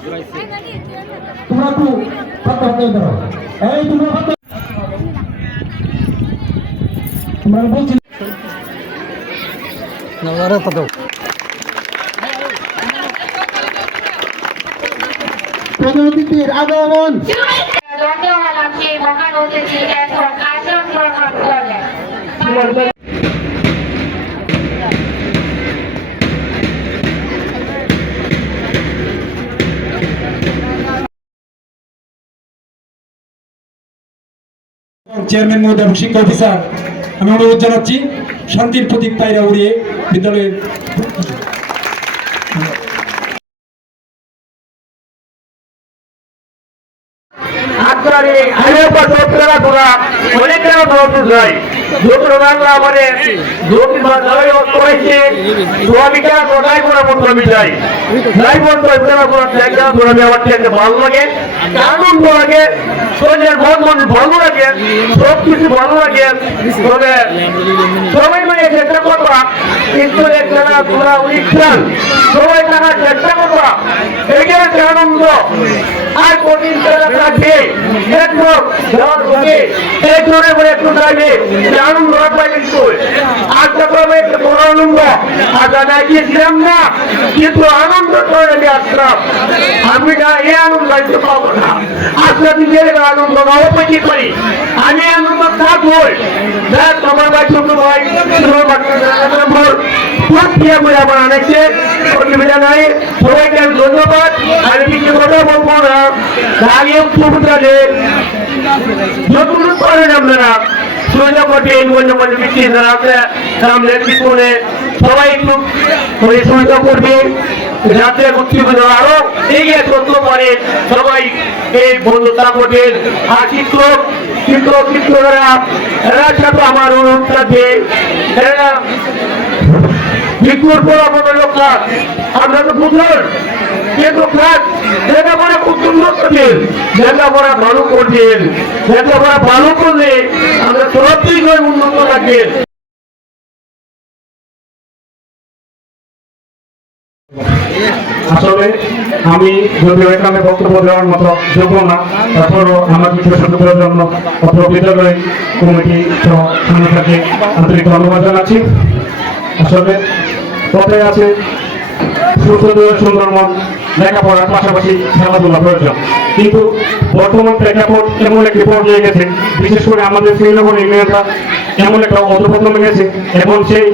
তোমরা একটু হাত হাতে ধরো এই তোমরা হাত তোমরা বলছি প্রধান অতিথির আগমন ধন্যবাদ আপনি মহান অতিথি এখন আসন গ্রহণ করেন চেয়ারম্যান মহোদয় এবং শিক্ষা অফিসার আমি অনুরোধ জানাচ্ছি শান্তির প্রতীক পায়রা উড়িয়ে বিদ্যালয়ের আপনারে আইনের পর সত্যরা তোরা অনেক টাকা খরচ যায় দুটো বাংলা মানে দুটি বাংলায় করেছে। দোয়াবিটা কোথায় করে মন্ত্র মিটাই করা লাগে তবে সবাই মানে চেষ্টা করবা, কিন্তু এখানে আনন্দ। আর কঠিন থাকবে। একটু যাওয়ার পরে এক ধরে বলে একটু যাইবে আনন্দ পাই কিন্তু যখন একটা বড় আনন্দ। আর দাদা গিয়েছিলাম না, কিন্তু আনন্দ করে আমি আসলাম। আমি না এই আনন্দ আনতে পাবো না। আসলে নিজের আনন্দ নাও পেতে পারি আমি আনন্দ থাকবই। দেখ তোমার সবাইকে ধন্যবাদ। আমি কিছু কথা বলব না? আগে করেন আপনারা। সুবিধা কঠিন মনে বৃষ্টি আছে সামনে পিছনে সবাই একটু আরও এগিয়ে চলতে পারে। সবাই এই বন্ধুতা করবেন আর শিক্ষক শিক্ষক শিক্ষকরা এরা সাথে আমার অনুরোধ থাকে এরা ভিক্ষুর পর আমাদের লোক আমরা তো আসলে আমি যদিও এখানে বক্তব্য দেওয়ার মতো যোগ্য না, তারপরও আমার কিছু সুযোগের জন্য অত্র বিদ্যালয় কমিটি আন্তরিক ধন্যবাদ জানাচ্ছি। আসলে কথায় আছে সুন্দর লেখাপড়ার পাশাপাশি খেলাধুলা প্রয়োজন। কিন্তু বর্তমান প্রেক্ষাপট এমন একটি পর্যায়ে গেছে, বিশেষ করে আমাদের শ্রীনগর ইউনিয়নটা এমন একটা গেছে এবং সেই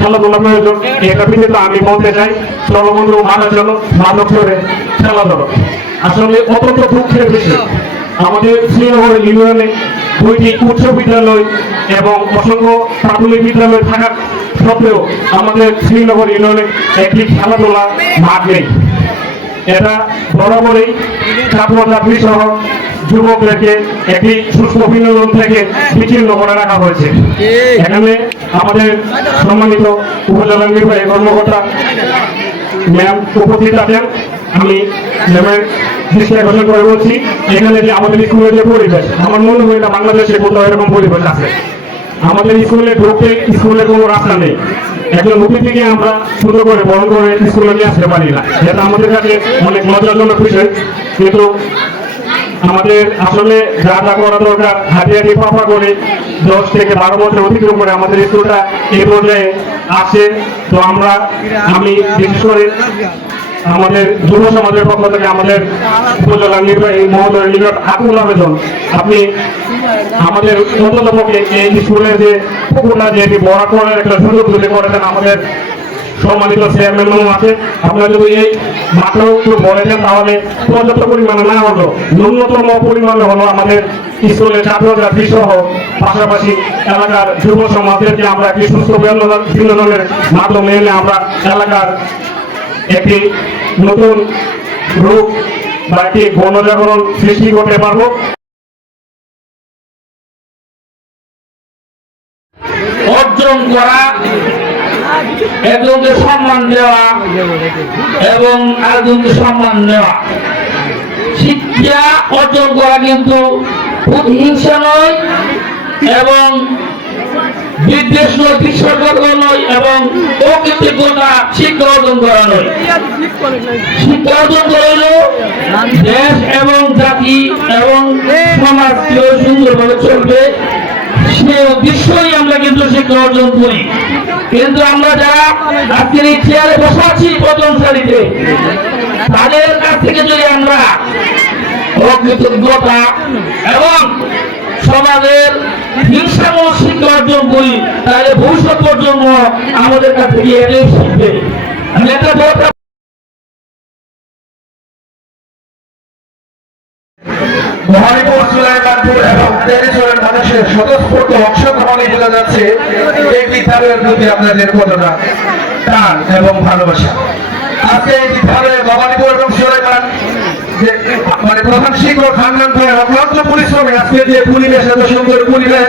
খেলাধুলা প্রয়োজন। এটা আমি বলতে চাই চলবন্ধু মানা চলো করে খেলাধুলা আসলে অত্যন্ত দুঃখের বিষয়, আমাদের শ্রীনগর ইউনিয়নে দুইটি উচ্চ বিদ্যালয় এবং অসংখ্য প্রাথমিক বিদ্যালয় থাকা সত্ত্বেও আমাদের শ্রীনগর ইউনিয়নে একটি খেলাধুলা মাঠ নেই। এটা বরাবরই ছাত্রছাত্রী সহ যুবকদেরকে একটি সুস্থ বিনোদন থেকে বিচ্ছিন্ন করে রাখা হয়েছে। এখানে আমাদের সম্মানিত উপজেলা নির্বাহী কর্মকর্তা ম্যাম উপস্থিত আছেন। আমি বলছি। এখানে যে আমাদের স্কুলের যে পরিবেশ, আমার মনে হয় না বাংলাদেশে এরকম পরিবেশ আছে। আমাদের স্কুলে ঢুকতে স্কুলে কোনো রাস্তা নেই। একজন অতিথিকে আমরা সুন্দর করে করে স্কুলে নিয়ে আসতে পারি না। এটা আমাদের কাছে অনেক লজ্জাজনক বিষয়, কিন্তু আমাদের আসলে যা যা করা দরকার হাতিয়ারি পাপা করে দশ থেকে বারো বছর অতিক্রম করে আমাদের স্কুলটা এই পর্যায়ে আসে। তো আমরা, আমি বিশেষ করে আমাদের যুব সমাজের পক্ষ থেকে আমাদের উপজেলা নির্বাহী মহোদয়ের নিকট আকুল আবেদন, আপনি আমাদের অন্তত এই স্কুলের যে পুকুরটা যে এটি বড় করার একটা সুযোগ যদি করে দেন আমাদের সম্মানিত চেয়ারম্যান ম্যাম আছে, আপনারা যদি এই মাঠটাও একটু বলে দেন, তাহলে পর্যাপ্ত পরিমাণে না হলো, ন্যূনতম পরিমাণে হলো আমাদের স্কুলের ছাত্রছাত্রী সহ পাশাপাশি এলাকার যুব সমাজদেরকে আমরা একটি সুস্থ বিনোদন বিনোদনের মাধ্যমে এনে আমরা এলাকার একটি নতুন রূপ বা একটি গণজাগরণ সৃষ্টি করতে পারব। অর্জন করা, একজনকে সম্মান দেওয়া এবং আরেকজনকে সম্মান নেওয়া শিক্ষা অর্জন করা কিন্তু প্রতিহিংসা নয় এবং বিদ্বেষ নয় বিশ্বর্গ নয় এবং অকৃতজ্ঞতা শিক্ষা অর্জন করা নয়। শিক্ষা অর্জন করল দেশ এবং জাতি এবং সমাজ সুন্দরভাবে চলবে, সে উদ্দেশ্যই আমরা কিন্তু শিক্ষা অর্জন করি। কিন্তু আমরা যারা আজকের এই চেয়ারে বসে আছি প্রথম সারিতে তাদের কাছ থেকে যদি আমরা অকৃতজ্ঞতা এবং সমাজের ভবিষ্যৎ প্রজন্ম আমাদের কাছ থেকে এটাই শিখবে। এবং ভালোবাসা? আজকে ভবানীপুর মানে প্রধান শিক্ষক খানগান ভাইয়ের অক্লান্ত পরিশ্রমে আজকে যে পরিবেশ এত সুন্দর পরিবেশ